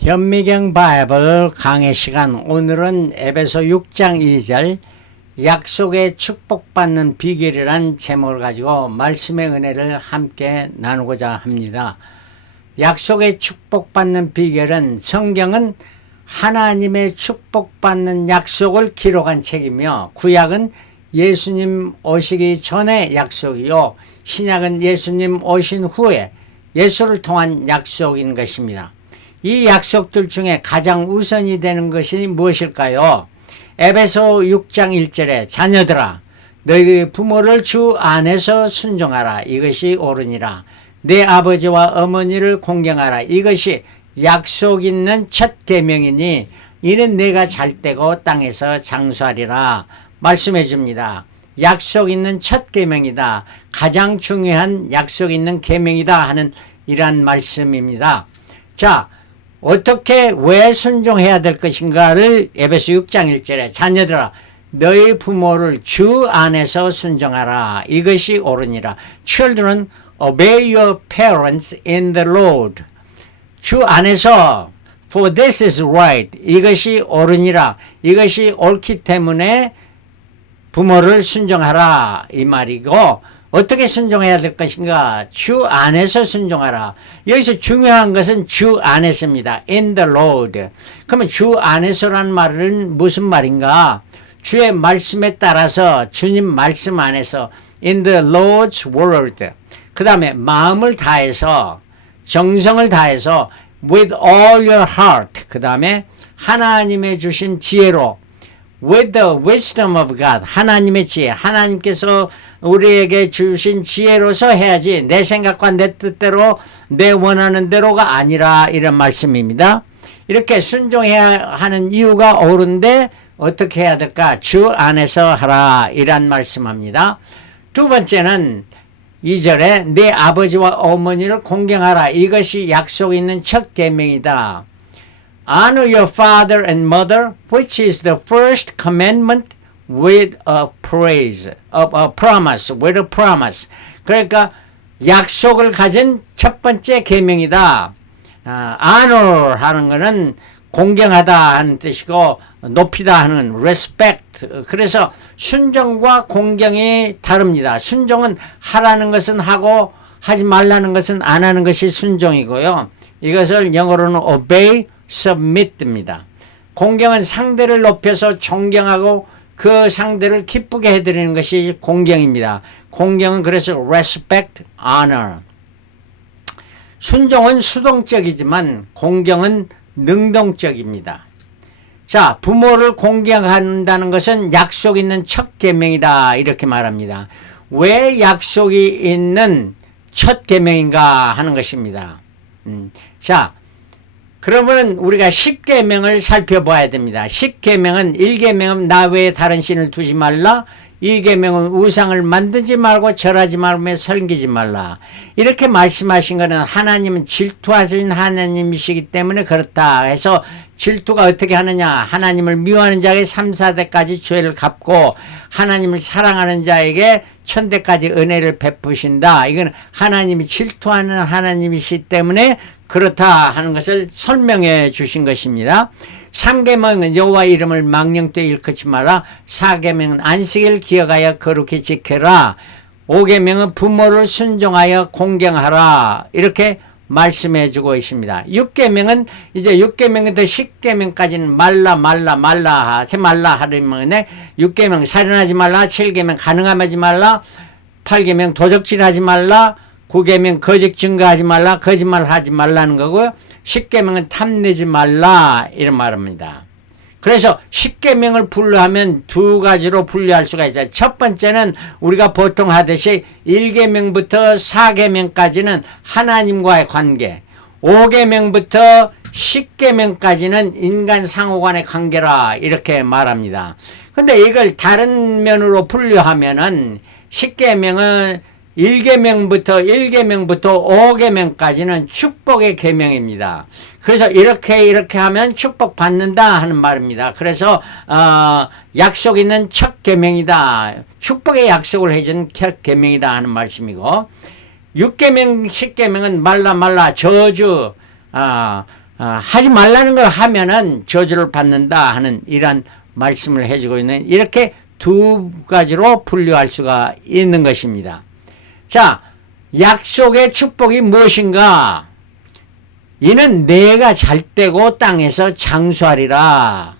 현미경 바이블 강해 시간, 오늘은 에베소 6장 2절 약속의 축복받는 비결이란 제목을 가지고 말씀의 은혜를 함께 나누고자 합니다. 약속의 축복받는 비결은, 성경은 하나님의 축복받는 약속을 기록한 책이며, 구약은 예수님 오시기 전의 약속이요, 신약은 예수님 오신 후에 예수를 통한 약속인 것입니다. 이 약속들 중에 가장 우선이 되는 것이 무엇일까요? 에베소 6장 1절에 자녀들아 너희 부모를 주 안에서 순종하라, 이것이 옳으니라. 내 아버지와 어머니를 공경하라, 이것이 약속 있는 첫 계명이니 이는 내가 잘 되고 땅에서 장수하리라 말씀해 줍니다. 약속 있는 첫 계명이다, 가장 중요한 약속 있는 계명이다 하는 이러한 말씀입니다. 자, 어떻게 왜 순종해야 될 것인가를 에베소 6장 1절에 자녀들아 너희 부모를 주 안에서 순종하라, 이것이 옳으니라. Children, obey your parents in the Lord. 주 안에서, for this is right, 이것이 옳으니라, 이것이 옳기 때문에 부모를 순종하라 이 말이고, 어떻게 순종해야 될 것인가? 주 안에서 순종하라. 여기서 중요한 것은 주 안에서입니다. In the Lord. 그러면 주 안에서란 말은 무슨 말인가? 주의 말씀에 따라서, 주님 말씀 안에서, in the Lord's word. 그 다음에 마음을 다해서, 정성을 다해서, with all your heart. 그 다음에 하나님의 주신 지혜로, with the wisdom of God. 하나님의 지혜. 하나님께서 우리에게 주신 지혜로서 해야지, 내 생각과 내 뜻대로, 내 원하는 대로가 아니라, 이런 말씀입니다. 이렇게 순종해야 하는 이유가 옳은데 어떻게 해야 될까? 주 안에서 하라, 이란 말씀합니다. 두 번째는 2절에 내 아버지와 어머니를 공경하라, 이것이 약속 있는 첫 계명이다. Honor your father and mother, which is the first commandment with a praise, of a promise, with a promise. 그러니까 약속을 가진 첫 번째 계명이다. honor 하는 것은 공경하다 하는 뜻이고, 높이다 하는 respect. 그래서 순종과 공경이 다릅니다. 순종은 하라는 것은 하고 하지 말라는 것은 안 하는 것이 순종이고요. 이것을 영어로는 obey, submit입니다. 공경은 상대를 높여서 존경하고 그 상대를 기쁘게 해드리는 것이 공경입니다. 공경은 그래서 respect, honor. 순종은 수동적이지만 공경은 능동적입니다. 자, 부모를 공경한다는 것은 약속 있는 첫 계명이다, 이렇게 말합니다. 왜 약속이 있는 첫 계명인가 하는 것입니다. 자, 그러면 우리가 10계명을 살펴봐야 됩니다. 10계명은 1계명은 나 외에 다른 신을 두지 말라, 2계명은 우상을 만들지 말고 절하지 말며 섬기지 말라. 이렇게 말씀하신 것은 하나님은 질투하신 하나님이시기 때문에 그렇다 해서, 질투가 어떻게 하느냐? 하나님을 미워하는 자에게 3, 4대까지 죄를 갚고 하나님을 사랑하는 자에게 1000대까지 은혜를 베푸신다. 이건 하나님이 질투하는 하나님이시기 때문에 그렇다 하는 것을 설명해 주신 것입니다. 3계명은 여호와 이름을 망령되이 일컫지 마라. 4계명은 안식일 기억하여 거룩히 지켜라. 5계명은 부모를 순종하여 공경하라, 이렇게 말씀해 주고 있습니다. 6계명은 이제 6계명부터 10계명까지는 말라 하지 말라 하려면 6계명 살인하지 말라, 7계명 가늠하지 말라, 8계명 도적질하지 말라, 9계명 거짓 증거하지 말라, 거짓말하지 말라는 거고요. 10계명은 탐내지 말라, 이런 말입니다. 그래서 10계명을 분류하면 두 가지로 분류할 수가 있어요. 첫 번째는 우리가 보통 하듯이 1계명부터 4계명까지는 하나님과의 관계, 5계명부터 10계명까지는 인간 상호간의 관계라, 이렇게 말합니다. 근데 이걸 다른 면으로 분류하면은 10계명은 1계명부터 5계명까지는 축복의 계명입니다. 그래서 이렇게 하면 축복받는다 하는 말입니다. 그래서 약속 있는 첫 계명이다, 축복의 약속을 해준 첫 계명이다 하는 말씀이고, 6계명 10계명은 말라 저주, 하지 말라는 걸 하면은 저주를 받는다 하는 이러한 말씀을 해주고 있는, 이렇게 두 가지로 분류할 수가 있는 것입니다. 자, 약속의 축복이 무엇인가? 이는 내가 잘되고 땅에서 장수하리라.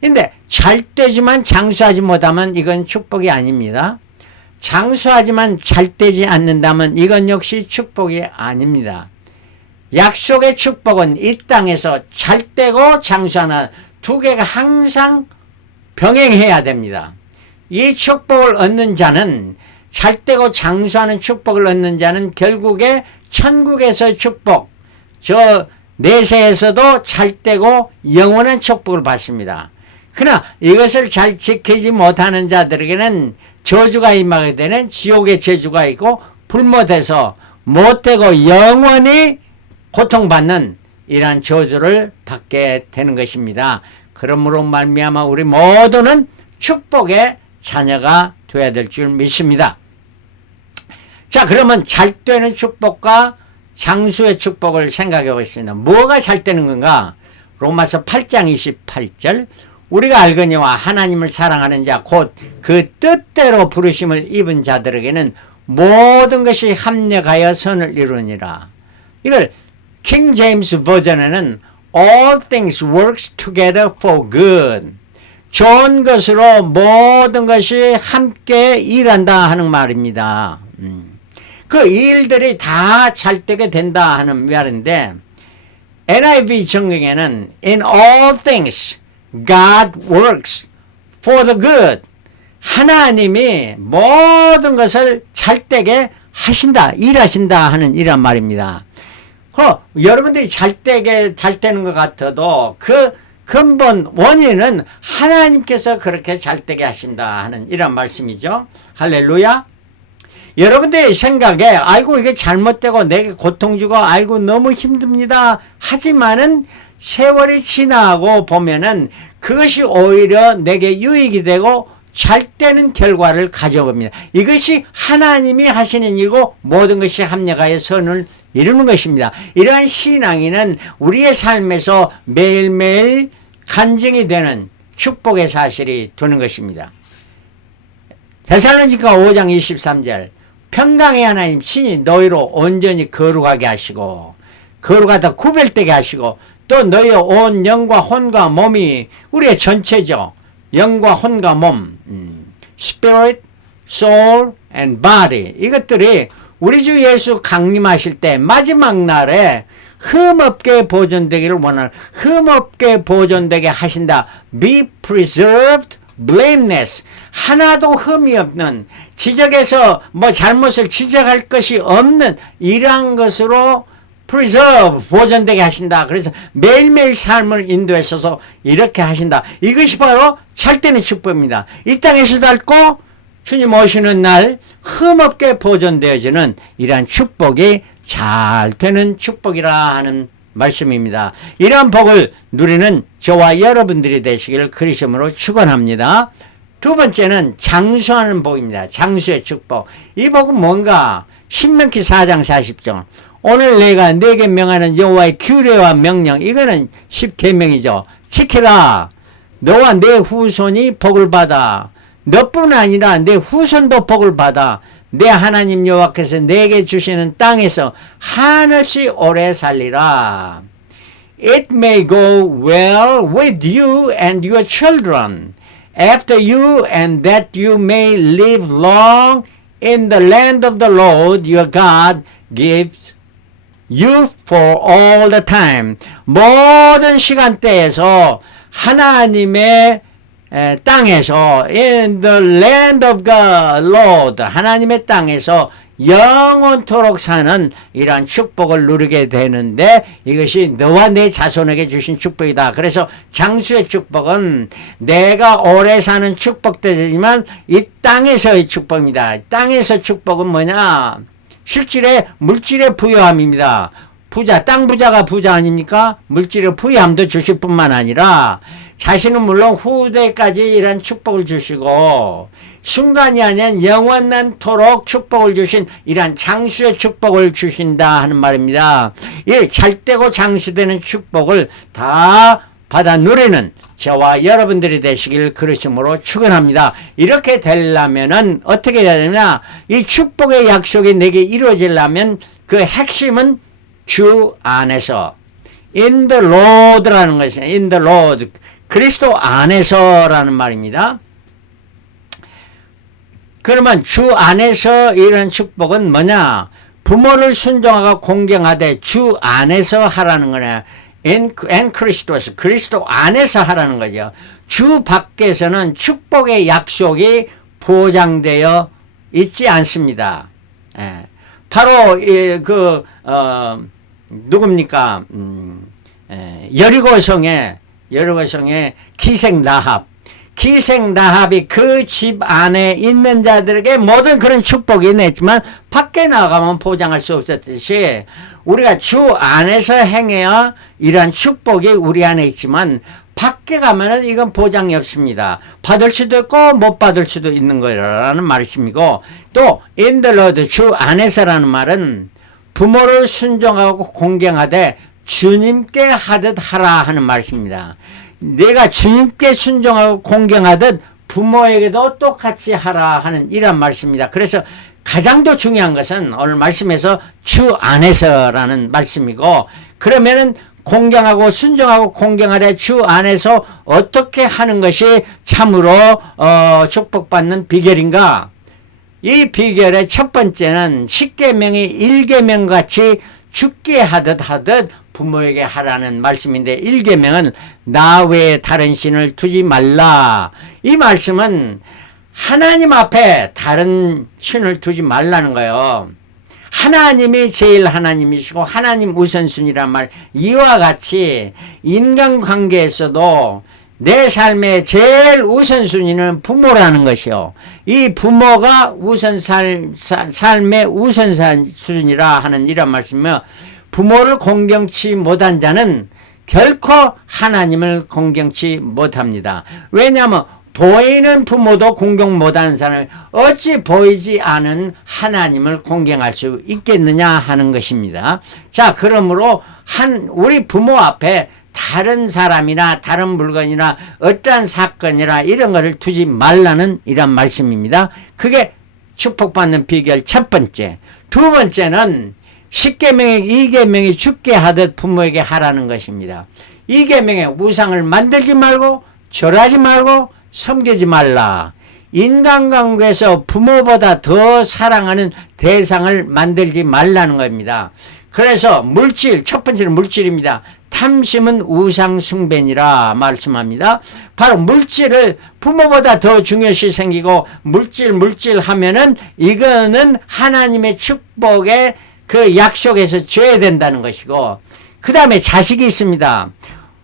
근데 잘되지만 장수하지 못하면 이건 축복이 아닙니다. 장수하지만 잘되지 않는다면 이건 역시 축복이 아닙니다. 약속의 축복은 이 땅에서 잘되고 장수하는 두 개가 항상 병행해야 됩니다. 이 축복을 얻는 자는, 잘되고 장수하는 축복을 얻는 자는 결국에 천국에서의 축복, 저 내세에서도 잘되고 영원한 축복을 받습니다. 그러나 이것을 잘 지키지 못하는 자들에게는 저주가 임하게 되는 지옥의 저주가 있고, 불못해서 못되고 영원히 고통받는 이러한 저주를 받게 되는 것입니다. 그러므로 말미암아 우리 모두는 축복의 자녀가 되어야 될 줄 믿습니다. 자, 그러면 잘 되는 축복과 장수의 축복을 생각해 보십시다. 뭐가 잘 되는 건가? 로마서 8장 28절, 우리가 알거니와 하나님을 사랑하는 자 곧 그 뜻대로 부르심을 입은 자들에게는 모든 것이 합력하여 선을 이루니라. 이걸 킹 제임스 버전에는 All things works together for good, 좋은 것으로 모든 것이 함께 일한다 하는 말입니다. 그 일들이 다 잘되게 된다 하는 말인데, NIV 성경에는 In all things God works for the good, 하나님이 모든 것을 잘되게 하신다, 일하신다 하는 이란 말입니다. 여러분들이 잘되는 것 같아도 그 근본 원인은 하나님께서 그렇게 잘되게 하신다 하는 이런 말씀이죠. 할렐루야. 여러분들의 생각에 아이고 이게 잘못되고 내게 고통 주고 아이고 너무 힘듭니다 하지만은 세월이 지나고 보면은 그것이 오히려 내게 유익이 되고 잘되는 결과를 가져옵니다. 이것이 하나님이 하시는 일이고 모든 것이 합력하여 선을 이루는 것입니다. 이러한 신앙인은 우리의 삶에서 매일매일 간증이 되는 축복의 사실이 되는 것입니다. 데살로니가 5장 23절, 평강의 하나님 친히 너희로 온전히 거룩하게 하시고 거룩하다 구별되게 하시고 또 너희의 온 영과 혼과 몸이, 우리의 전체죠. 영과 혼과 몸, spirit, soul and body, 이것들이 우리 주 예수 강림하실 때 마지막 날에 흠없게 보존되기를 원하는, 흠없게 보존되게 하신다. Be preserved blameless, 하나도 흠이 없는, 지적에서 뭐 잘못을 지적할 것이 없는 이러한 것으로 preserve, 보존되게 하신다. 그래서 매일매일 삶을 인도하셔서 이렇게 하신다. 이것이 바로 잘되는 축복입니다. 이 땅에서 닳고 주님 오시는 날 흠없게 보존되어지는 이러한 축복이 잘 되는 축복이라 하는 말씀입니다. 이러한 복을 누리는 저와 여러분들이 되시길 그리스도로 축원합니다. 두 번째는 장수하는 복입니다. 장수의 축복. 이 복은 뭔가? 신명기 4장 40절. 오늘 내가 네게 명하는 여호와의 규례와 명령, 이거는 10계명이죠. 지키라. 너와 내 후손이 복을 받아. 너뿐 아니라 내 후손도 복을 받아. 내 하나님 여호와께서 내게 주시는 땅에서 한없이 오래 살리라. It may go well with you and your children after you, and that you may live long in the land of the Lord your God gives you for all the time. 모든 시간대에서 하나님의 땅에서, in the land of the Lord, 하나님의 땅에서 영원토록 사는 이러한 축복을 누리게 되는데, 이것이 너와 내 자손에게 주신 축복이다. 그래서 장수의 축복은 내가 오래 사는 축복도 되지만 이 땅에서의 축복입니다. 땅에서 축복은 뭐냐? 실질의 물질의 부유함입니다. 부자, 땅 부자가 부자 아닙니까? 물질의 부유함도 주실 뿐만 아니라 자신은 물론 후대까지 이런 축복을 주시고 순간이 아닌 영원한토록 축복을 주신 이러한 장수의 축복을 주신다 하는 말입니다. 이 잘되고 장수되는 축복을 다 받아 누리는 저와 여러분들이 되시길 그러심으로 축원합니다. 이렇게 되려면은 어떻게 해야 되냐? 이 축복의 약속이 내게 이루어지려면 그 핵심은 주 안에서 in the Lord라는 것이에요. in the Lord. 그리스도 안에서라는 말입니다. 그러면 주 안에서 이런 축복은 뭐냐? 부모를 순종하고 공경하되 주 안에서 하라는 거냐? 엔 그리스도에서 그리스도 안에서 하라는 거죠. 주 밖에서는 축복의 약속이 보장되어 있지 않습니다. 예. 바로 누굽니까? 여리고성의 기생 라합이 그 집 안에 있는 자들에게 모든 그런 축복이 있지만 밖에 나가면 보장할 수 없었듯이 우리가 주 안에서 행해야 이러한 축복이 우리 안에 있지만 밖에 가면은 이건 보장이 없습니다. 받을 수도 있고 못 받을 수도 있는 거라는 말씀이고, 또 in the Lord, 주 안에서라는 말은 부모를 순종하고 공경하되 주님께 하듯 하라 하는 말씀입니다. 내가 주님께 순종하고 공경하듯 부모에게도 똑같이 하라 하는 이런 말씀입니다. 그래서 가장 더 중요한 것은 오늘 말씀에서 주 안에서라는 말씀이고, 그러면은 공경하고 순종하고 공경하되 주 안에서 어떻게 하는 것이 참으로 축복받는 비결인가? 이 비결의 첫 번째는 십계명이 일계명 같이 죽게 하듯 부모에게 하라는 말씀인데, 일계명은 나 외에 다른 신을 두지 말라. 이 말씀은 하나님 앞에 다른 신을 두지 말라는 거예요. 하나님이 제일 하나님이시고 하나님 우선순위란 말, 이와 같이 인간관계에서도 내 삶의 제일 우선순위는 부모라는 것이요. 이 부모가 삶의 우선순위라 하는 이런 말씀이며, 부모를 공경치 못한 자는 결코 하나님을 공경치 못합니다. 왜냐하면 보이는 부모도 공경 못하는 사람이 어찌 보이지 않은 하나님을 공경할 수 있겠느냐 하는 것입니다. 자, 그러므로 우리 부모 앞에 다른 사람이나 다른 물건이나 어떠한 사건이나 이런 것을 두지 말라는 이런 말씀입니다. 그게 축복받는 비결 첫 번째. 두 번째는 십계명의 이계명이 죽게 하듯 부모에게 하라는 것입니다. 이계명에 우상을 만들지 말고 절하지 말고 섬기지 말라. 인간관계에서 부모보다 더 사랑하는 대상을 만들지 말라는 겁니다. 그래서 첫 번째는 물질입니다. 탐심은 우상 숭배니라 말씀합니다. 바로 물질을 부모보다 더 중요시 생기고 물질 하면은 이거는 하나님의 축복의 그 약속에서 줘야 된다는 것이고, 그 다음에 자식이 있습니다.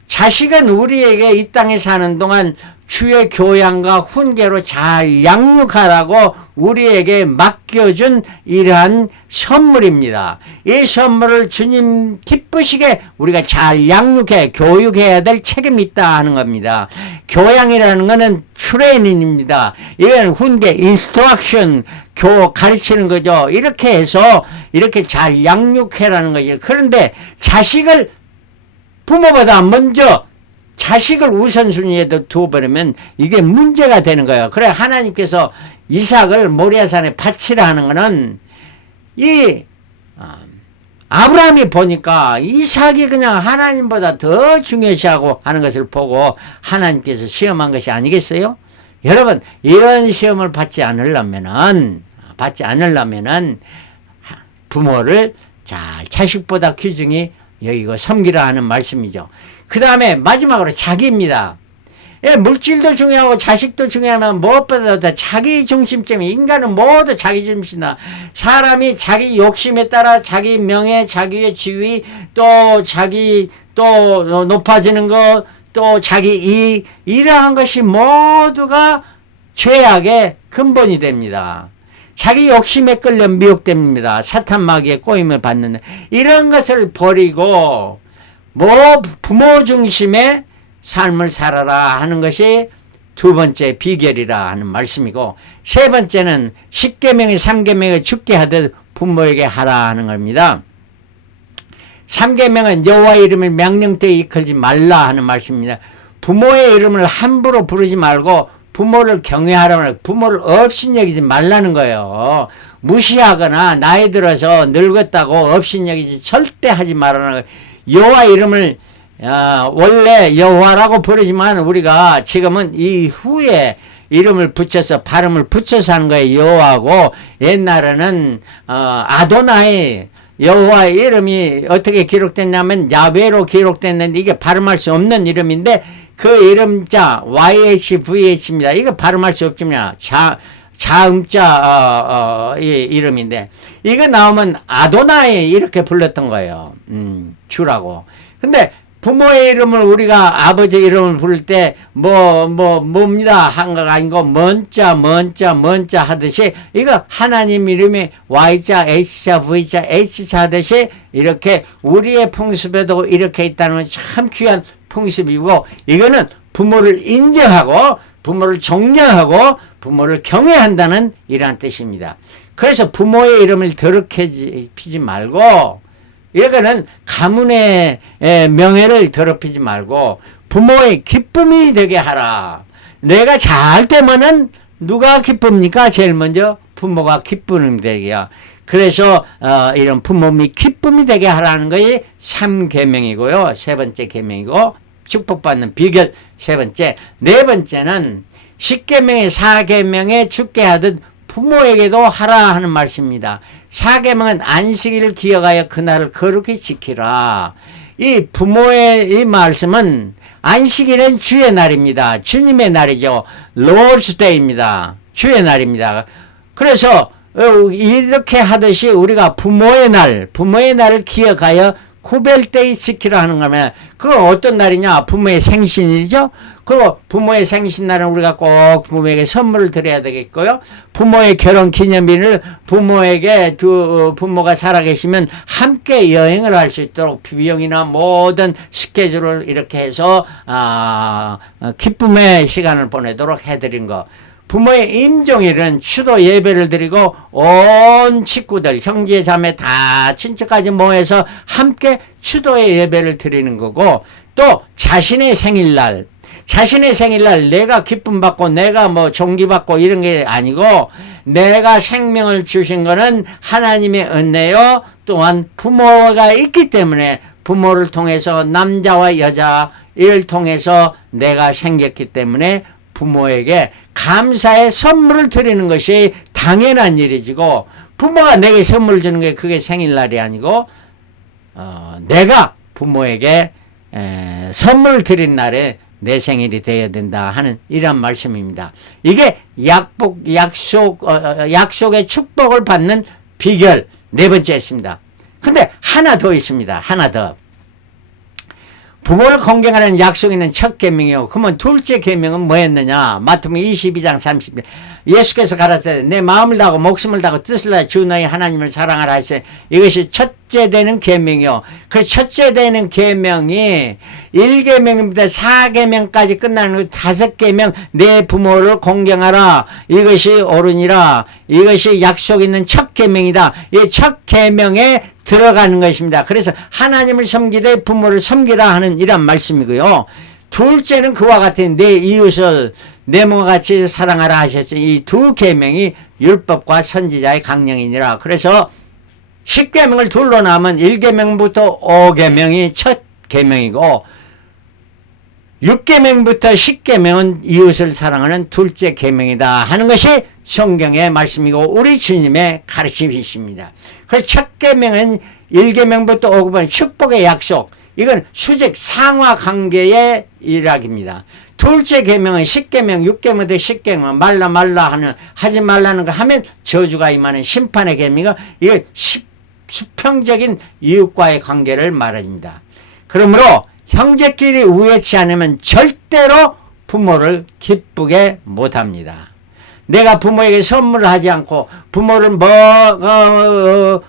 자식은 우리에게 이 땅에 사는 동안 주의 교양과 훈계로 잘 양육하라고 우리에게 맡겨준 이러한 선물입니다. 이 선물을 주님 기쁘시게 우리가 잘 양육해 교육해야 될 책임이 있다 하는 겁니다. 교양이라는 것은 트레이닝입니다. 이건 훈계, 인스트럭션, 가르치는 거죠. 이렇게 해서 이렇게 잘 양육해라는 거죠. 그런데 자식을 부모보다 먼저 자식을 우선순위에 두어버리면 이게 문제가 되는 거예요. 그래 하나님께서 이삭을 모리아산에 바치라 하는 거는 아브라함이 보니까 이삭이 그냥 하나님보다 더 중요시하고 하는 것을 보고 하나님께서 시험한 것이 아니겠어요? 여러분, 이런 시험을 받지 않으려면은 부모를 잘 자식보다 귀중히 여기고 섬기라 하는 말씀이죠. 그 다음에 마지막으로 자기입니다. 예, 물질도 중요하고 자식도 중요하면 무엇보다도 자기 중심점이, 인간은 모두 자기 중심이다. 사람이 자기 욕심에 따라 자기 명예, 자기의 지위, 또 높아지는 것, 또 자기 이익, 이러한 것이 모두가 죄악의 근본이 됩니다. 자기 욕심에 끌려 미혹됩니다. 사탄 마귀의 꼬임을 받는 이런 것을 버리고 부모 중심의 삶을 살아라 하는 것이 두 번째 비결이라 하는 말씀이고, 세 번째는 십계명이 삼계명에 죽게 하듯 부모에게 하라 하는 겁니다. 3계명은 여호와의 이름을 명령되이 이끌지 말라 하는 말씀입니다. 부모의 이름을 함부로 부르지 말고 부모를 경외하라는, 부모를 업신여기지 말라는 거예요. 무시하거나 나이 들어서 늙었다고 업신여기지 절대 하지 말라는 거예요. 여호와 이름을 원래 여호와라고 부르지만 우리가 지금은 이후에 이름을 붙여서 발음을 붙여서 하는 거예요. 여호와고, 옛날에는 아도나이, 여호와의 이름이 어떻게 기록됐냐면 야훼로 기록됐는데 이게 발음할 수 없는 이름인데 그 이름자 YHVH입니다. 이거 발음할 수 없지만 자음자 이름인데 이거 나오면 아도나이 이렇게 불렀던 거예요. 주라고. 근데 부모의 이름을 우리가 아버지 이름을 부를 때 뭡니다 한 거가 아니고 먼자 하듯이 이거 하나님 이름이 Y자 H자 V자 H자 하듯이 이렇게 우리의 풍습에도 이렇게 있다는 건 참 귀한 풍습이고, 이거는 부모를 인정하고 부모를 존경하고 부모를 경외한다는 이러한 뜻입니다. 그래서 부모의 이름을 더럽게 피지 말고, 이거는 가문의 명예를 더럽히지 말고 부모의 기쁨이 되게 하라. 내가 잘 되면은 누가 기쁩니까? 제일 먼저 부모가 기쁨이 되게 하라. 그래서 이런 부모의 기쁨이 되게 하라는 것이 3계명이고요. 세 번째 계명이고, 축복받는 비결 세 번째. 네 번째는 10계명에 4계명에 죽게 하듯 부모에게도 하라 하는 말씀입니다. 4계명은 안식일을 기억하여 그날을 거룩히 지키라. 이 부모의 이 말씀은 안식일은 주의 날입니다. 주님의 날이죠. Lord's Day입니다. 주의 날입니다. 그래서 이렇게 하듯이 우리가 부모의 날을 기억하여 구별되이 지키라 하는 거면, 그거 어떤 날이냐? 부모의 생신이죠. 그 부모의 생신날은 우리가 꼭 부모에게 선물을 드려야 되겠고요. 부모의 결혼 기념일을 부모에게 부모가 살아계시면 함께 여행을 할 수 있도록 비용이나 모든 스케줄을 이렇게 해서 기쁨의 시간을 보내도록 해드린 거. 부모의 임종일은 추도 예배를 드리고 온 식구들, 형제 자매 다 친척까지 모여서 함께 추도의 예배를 드리는 거고, 또 자신의 생일날 내가 기쁨 받고 내가 존귀 받고 이런 게 아니고, 내가 생명을 주신 거는 하나님의 은혜요, 또한 부모가 있기 때문에 부모를 통해서 남자와 여자 이를 통해서 내가 생겼기 때문에 부모에게 감사의 선물을 드리는 것이 당연한 일이지고, 부모가 내게 선물을 주는 게 그게 생일날이 아니고 내가 부모에게 선물을 드린 날에 내 생일이 되어야 된다 하는 이런 말씀입니다. 이게 약속의 축복을 받는 비결 네 번째였습니다. 근데 하나 더 있습니다. 하나 더. 부모를 공경하는 약속이 있는 첫 계명이요. 그러면 둘째 계명은 뭐였느냐? 마태복음 22장 30절. 예수께서 가라사대 내 마음을 다하고 목숨을 다하고 뜻을 다하여 주 너희 하나님을 사랑하라 하시니 이것이 첫째 되는 계명이요. 그 첫째 되는 계명이 1계명입니다. 4계명까지 끝나는 5계명, 내 부모를 공경하라. 이것이 옳으니라. 이것이 약속 있는 첫 계명이다. 이 첫 계명에 들어가는 것입니다. 그래서 하나님을 섬기되 부모를 섬기라 하는 이런 말씀이고요. 둘째는 그와 같은 내 이웃을 내 몸과 같이 사랑하라 하셨으니 이 두 계명이 율법과 선지자의 강령이니라. 그래서 10계명을 둘로 나면 1계명부터 5계명이 첫 계명이고 6계명부터 10계명은 이웃을 사랑하는 둘째 계명이다 하는 것이 성경의 말씀이고 우리 주님의 가르침이십니다. 그래서 첫 계명은 1계명부터 5계명 축복의 약속, 이건 수직 상하 관계의 일학입니다. 둘째 계명은 10계명, 6계명부터 10계명 말라 하는, 하지 말라는 거 하면 저주가 임하는 심판의 계명이고 이건 수평적인 이웃과의 관계를 말합니다. 그러므로 형제끼리 우애치 않으면 절대로 부모를 기쁘게 못합니다. 내가 부모에게 선물을 하지 않고 부모를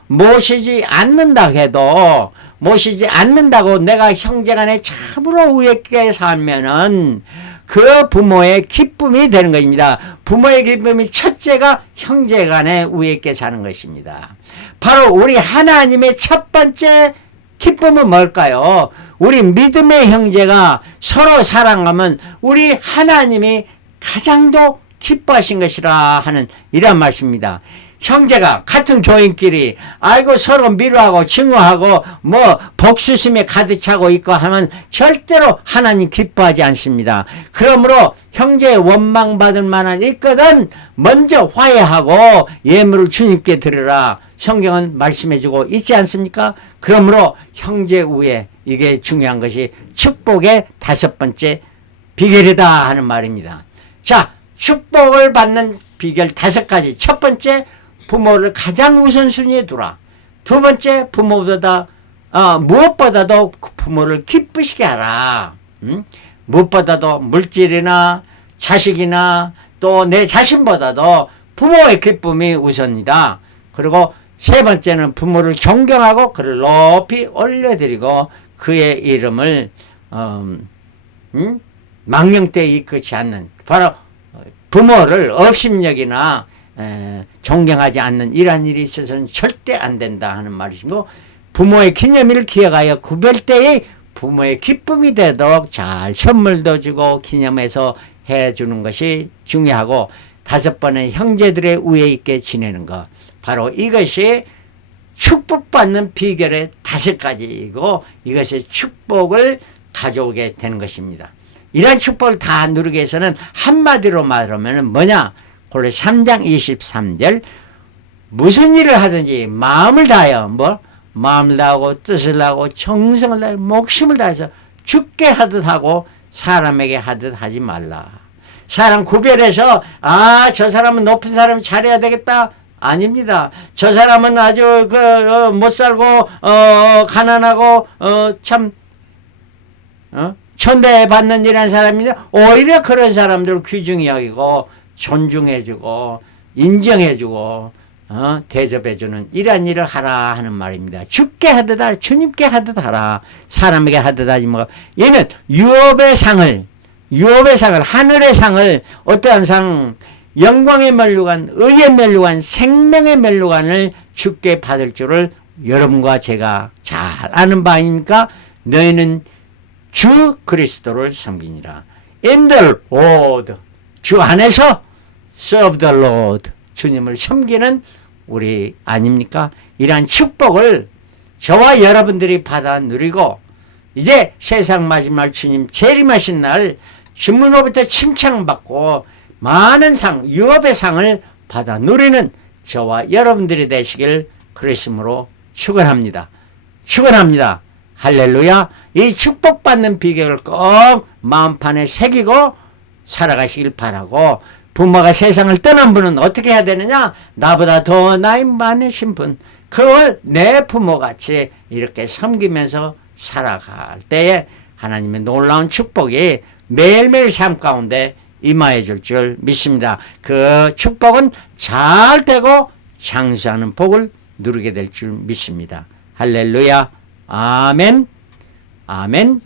모시지 않는다 해도, 모시지 않는다고 내가 형제간에 참으로 우애있게 살면은 그 부모의 기쁨이 되는 것입니다. 부모의 기쁨이 첫째가 형제간에 우애있게 사는 것입니다. 바로 우리 하나님의 첫 번째 기쁨은 뭘까요? 우리 믿음의 형제가 서로 사랑하면 우리 하나님이 가장도 기뻐하신 것이라 하는 이런 말씀입니다. 형제가 같은 교인끼리 아이고 서로 미워하고 증오하고 뭐 복수심에 가득 차고 있고 하면 절대로 하나님 기뻐하지 않습니다. 그러므로 형제의 원망받을 만한 있거든 먼저 화해하고 예물을 주님께 드리라 성경은 말씀해주고 있지 않습니까? 그러므로 형제 우애 이게 중요한 것이 축복의 5번째 비결이다 하는 말입니다. 자, 축복을 받는 비결 5가지. 첫 번째, 부모를 가장 우선순위에 두라. 두 번째, 무엇보다도 부모를 기쁘시게 하라. 무엇보다도 물질이나 자식이나 또 내 자신보다도 부모의 기쁨이 우선이다. 그리고 세 번째는 부모를 존경하고 그를 높이 올려드리고 그의 이름을 망령되이 이끄지 않는 바로 부모를 업심여기나 존경하지 않는 이러한 일이 있어서는 절대 안 된다 하는 말이고 부모의 기념일을 기억하여 구별때에 부모의 기쁨이 되도록 잘 선물도 주고 기념해서 해주는 것이 중요하고 5번은 형제들의 우애 있게 지내는 것 바로 이것이 축복받는 비결의 5가지이고 이것이 축복을 가져오게 되는 것입니다. 이러한 축복을 다 누리기 위해서는 한마디로 말하면 뭐냐? 골로새 3장 23절 무슨 일을 하든지 마음을 다하여 마음을 다하고 뜻을 다하고 정성을 다하여 목숨을 다해서 주께 하듯 하고 사람에게 하듯 하지 말라. 사람 구별해서 저 사람은 높은 사람이 잘해야 되겠다. 아닙니다. 저 사람은 아주 못 살고 가난하고 천대받는 이런 사람인데 오히려 그런 사람들 귀중히 여기고 존중해주고 인정해주고 대접해주는 이러한 일을 하라 하는 말입니다. 주께 하듯 하라. 주님께 하듯 하라. 사람에게 하듯 하지 말고 얘는 유업의 상을 하늘의 상을 어떠한 상 영광의 면류관 의의 면류관 생명의 면류관을 주께 받을 줄을 여러분과 제가 잘 아는 바이니까 너희는 주 그리스도를 섬기니라. In the Lord 주 안에서 serve the Lord 주님을 섬기는 우리 아닙니까? 이러한 축복을 저와 여러분들이 받아 누리고 이제 세상 마지막 주님 재림하신 날 주문으로부터 칭찬받고 많은 상 유업의 상을 받아 누리는 저와 여러분들이 되시길 그리스도로 축원합니다. 축원합니다. 할렐루야. 이 축복받는 비결을 꼭 마음판에 새기고 살아가시길 바라고 부모가 세상을 떠난 분은 어떻게 해야 되느냐? 나보다 더 나이 많으신 분 그걸 내 부모같이 이렇게 섬기면서 살아갈 때에 하나님의 놀라운 축복이 매일매일 삶 가운데 임하여 줄 줄 믿습니다. 그 축복은 잘 되고 장수하는 복을 누리게 될 줄 믿습니다. 할렐루야. 아멘. 아멘.